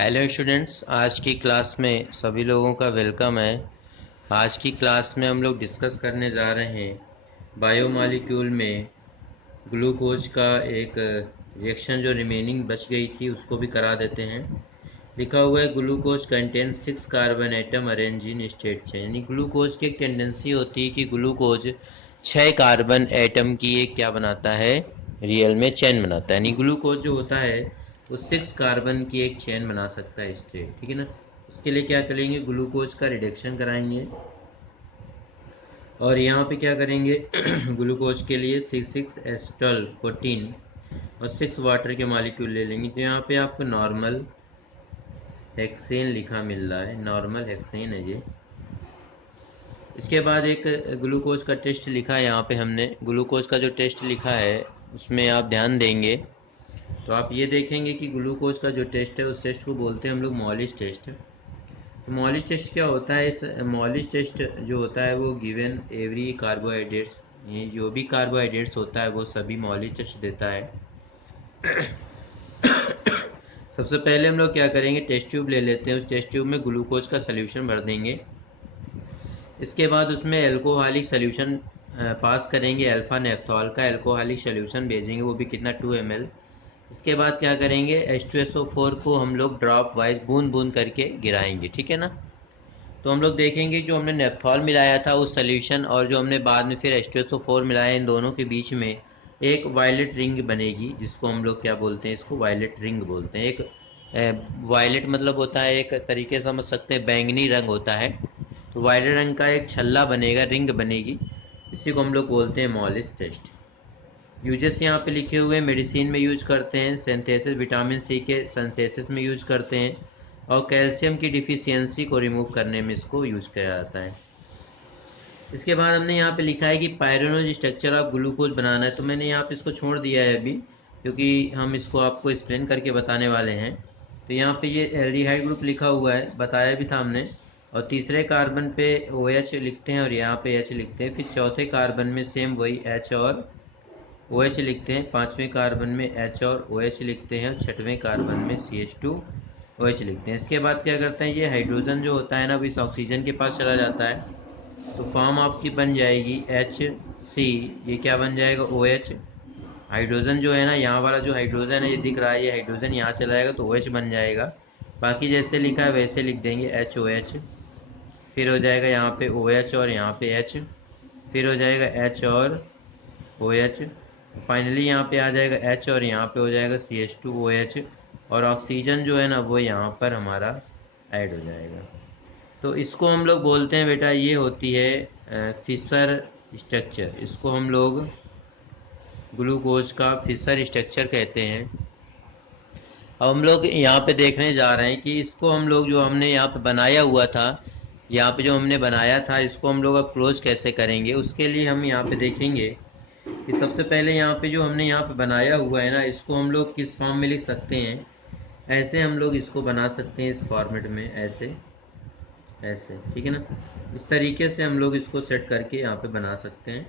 Hello students, आज की class में सभी लोगों का वेलकम है। आज की क्लास में हम लोग डिस्कस करने जा रहे हैं बायोमॉलिक्यूल में ग्लूकोज का एक रिएक्शन जो रिमेनिंग बच गई थी उसको भी करा देते हैं। लिखा हुआ है glucose contains 6 carbon atom arrange in state chain. यानी ग्लूकोज की एक टेंडेंसी होती है कि ग्लूकोज 6 कार्बन एटम की एक क्या बनाता है, रियल में चेन बनाता है। यानी ग्लूकोज जो होता है वो 6 कार्बन की एक चेन बना सकता है स्टेट, ठीक है ना। उसके लिए क्या करेंगे, ग्लूकोज का रिडक्शन कराएंगे और यहाँ पे क्या करेंगे ग्लूकोज के लिए 6,6H12 14 और 6 वाटर के मॉलिक्यूल ले लेंगे। तो यहाँ पे आपको नॉर्मल हेक्सेन लिखा मिल रहा है, नॉर्मल हेक्सेन है ये। इसके बाद एक ग्लूकोज का टेस्ट लिखा है, यहाँ पे हमने ग्लूकोज का जो टेस्ट लिखा है उसमें आप ध्यान देंगे तो आप ये देखेंगे कि ग्लूकोज का जो टेस्ट है उस टेस्ट को बोलते हैं हम लोग मॉलिस टेस्ट। तो मॉलिस टेस्ट क्या होता है, इस मॉलिस टेस्ट जो होता है वो गिवन एवरी कार्बोहाइड्रेट्स, ये जो भी कार्बोहाइड्रेट्स होता है वो सभी मॉलिस टेस्ट देता है। सबसे पहले हम लोग क्या करेंगे, टेस्ट ट्यूब ले लेते हैं, उस टेस्ट ट्यूब में ग्लूकोज का सोल्यूशन भर देंगे। इसके बाद उसमें एल्कोहलिक सोल्यूशन पास करेंगे, अल्फा नेफ्थॉल का एल्कोहलिक सोल्यूशन भेजेंगे, वो भी कितना 2 ml। इसके बाद क्या करेंगे, H2SO4 को हम लोग ड्रॉप वाइज बूंद बूंद करके गिराएंगे, ठीक है ना। तो हम लोग देखेंगे जो हमने नेफ्थॉल मिलाया था उस सोल्यूशन और जो हमने बाद में फिर H2SO4 मिलाया, इन दोनों के बीच में एक वायलेट रिंग बनेगी, जिसको हम लोग क्या बोलते हैं, इसको वायलेट रिंग बोलते हैं। एक वायलेट मतलब होता है, एक तरीके से समझ सकते हैं बैंगनी रंग होता है। तो वायलेट रंग का एक छल्ला बनेगा, रिंग बनेगी, इसी को हम लोग बोलते हैं मॉलिस टेस्ट। यूजेस यहाँ पे लिखे हुए, मेडिसिन में यूज करते हैं, सिंथेसिस विटामिन सी के सिंथेसिस में यूज करते हैं और कैल्शियम की डिफिशियंसी को रिमूव करने में इसको यूज किया जाता है। इसके बाद हमने यहाँ पे लिखा है कि पायरेनोज स्ट्रक्चर ऑफ ग्लूकोज बनाना है, तो मैंने यहाँ पे इसको छोड़ दिया है अभी, क्योंकि हम इसको आपको एक्सप्लेन करके बताने वाले हैं। तो यहाँ पे ये एल्डिहाइड ग्रुप लिखा हुआ है, बताया भी था हमने, और तीसरे कार्बन पे OH लिखते हैं और यहाँ पे H लिखते हैं। फिर चौथे कार्बन में सेम वही H और OH लिखते हैं, पांचवें कार्बन में H और OH लिखते हैं और छठवें कार्बन में CH2OH लिखते हैं। इसके बाद क्या करते हैं, ये हाइड्रोजन जो होता है ना वो इस ऑक्सीजन के पास चला जाता है, तो फॉर्म आपकी बन जाएगी HC, ये क्या बन जाएगा OH। हाइड्रोजन जो है ना, यहाँ वाला जो हाइड्रोजन है ये दिख रहा है, ये हाइड्रोजन यहाँ चला जाएगा तो OH बन जाएगा। बाकी जैसे लिखा है वैसे लिख देंगे HOH, फिर हो जाएगा यहाँ पे OH और यहाँ पे H, फिर हो जाएगा H और OH, फाइनली यहाँ पे आ जाएगा H और यहाँ पे हो जाएगा CH2OH, और ऑक्सीजन जो है ना वो यहाँ पर हमारा ऐड हो जाएगा। तो इसको हम लोग बोलते हैं बेटा, ये होती है फिशर स्ट्रक्चर, इसको हम लोग ग्लूकोज का फिशर स्ट्रक्चर कहते हैं। अब हम लोग यहाँ पे देखने जा रहे हैं कि इसको हम लोग जो हमने यहाँ पे बनाया हुआ था, यहाँ पे जो हमने बनाया था इसको हम लोग अब क्लोज कैसे करेंगे। उसके लिए हम यहाँ पे देखेंगे कि सबसे पहले यहाँ पे जो हमने यहाँ पे बनाया हुआ है ना, इसको हम लोग किस फॉर्म में लिख सकते हैं। ऐसे हम लोग इसको बना सकते हैं, इस फॉर्मेट में, ऐसे ऐसे, ठीक है ना। इस तरीके से हम लोग इसको सेट करके यहाँ पे बना सकते हैं।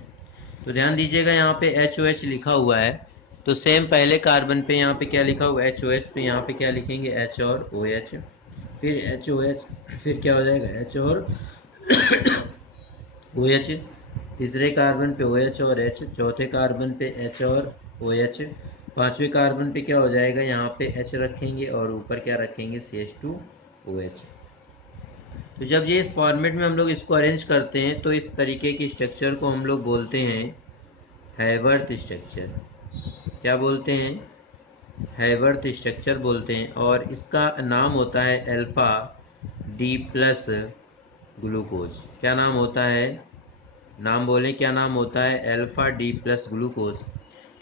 तो ध्यान दीजिएगा यहाँ पे HOH लिखा हुआ है, तो सेम पहले कार्बन पे यहाँ पे क्या लिखा हुआ है HOH, तो यहाँ पे क्या लिखेंगे H और OH, फिर HOH, फिर क्या हो जाएगा H और OH, तीसरे कार्बन पे OH और H, चौथे कार्बन पे H और OH, पांचवें कार्बन पे क्या हो जाएगा, यहाँ पे H रखेंगे और ऊपर क्या रखेंगे, CH2OH। तो जब ये इस फॉर्मेट में हम लोग इसको अरेंज करते हैं तो इस तरीके की स्ट्रक्चर को हम लोग बोलते हैं हैवर्थ स्ट्रक्चर। क्या बोलते हैं, हैवर्थ स्ट्रक्चर बोलते हैं, और इसका नाम होता है अल्फा डी प्लस ग्लूकोज। क्या नाम होता है, नाम बोले क्या नाम होता है, अल्फा डी प्लस ग्लूकोज।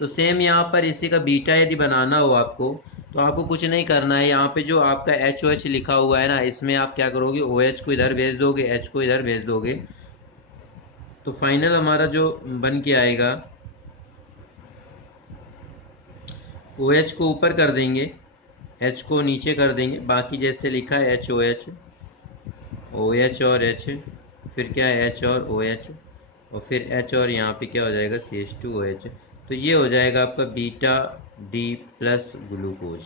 तो सेम यहाँ पर इसी का बीटा यदि बनाना हो आपको, तो आपको कुछ नहीं करना है, यहाँ पे जो आपका HOH लिखा हुआ है ना, इसमें आप क्या करोगे, OH को इधर भेज दोगे, H को इधर भेज दोगे, तो फाइनल हमारा जो बन के आएगा, OH को ऊपर कर देंगे, H को नीचे कर देंगे, बाकी जैसे लिखा है HOH, OH और H, फिर क्या है H और OH, और फिर H और यहाँ पे क्या हो जाएगा, CH2OH। तो ये हो जाएगा आपका बीटा डी प्लस ग्लूकोज।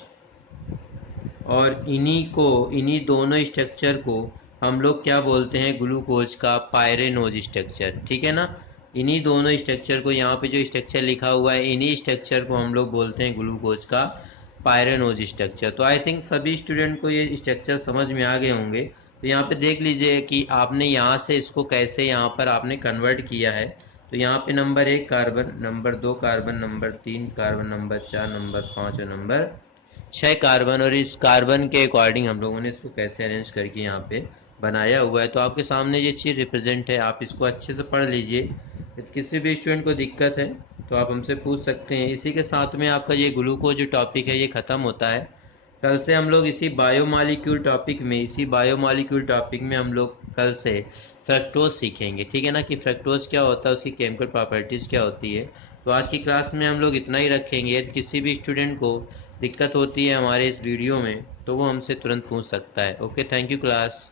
और इन्हीं दोनों स्ट्रक्चर को हम लोग क्या बोलते हैं, ग्लूकोज का पायरेनोज स्ट्रक्चर। ठीक है ना, इन्हीं दोनों स्ट्रक्चर को, यहाँ पे जो स्ट्रक्चर लिखा हुआ है, इन्हीं स्ट्रक्चर को हम लोग बोलते हैं ग्लूकोज का पायरेनोज स्ट्रक्चर। तो आई थिंक सभी स्टूडेंट को ये स्ट्रक्चर समझ में आ गए होंगे। तो यहाँ पे देख लीजिए कि आपने यहाँ से इसको कैसे यहाँ पर आपने कन्वर्ट किया है। तो यहाँ पे number 1 carbon, number 2 carbon, number 3 carbon, number 4, number 5 और नंबर 6 कार्बन, और इस कार्बन के अकॉर्डिंग हम लोगों ने इसको कैसे अरेंज करके यहाँ पे बनाया हुआ है। तो आपके सामने ये चीज़ रिप्रेजेंट है, आप इसको अच्छे से पढ़ लीजिए। किसी भी स्टूडेंट को दिक्कत है तो आप हमसे पूछ सकते हैं। इसी के साथ में आपका ये ग्लूकोज जो टॉपिक है ये ख़त्म होता है। कल से हम लोग इसी बायोमॉलिक्यूल टॉपिक में हम लोग कल से फ्रक्टोज सीखेंगे। ठीक है ना, कि फ्रक्टोज क्या होता है, उसकी केमिकल प्रॉपर्टीज़ क्या होती है। तो आज की क्लास में हम लोग इतना ही रखेंगे। यदि किसी भी स्टूडेंट को दिक्कत होती है हमारे इस वीडियो में तो वो हमसे तुरंत पूछ सकता है। Okay, thank you class.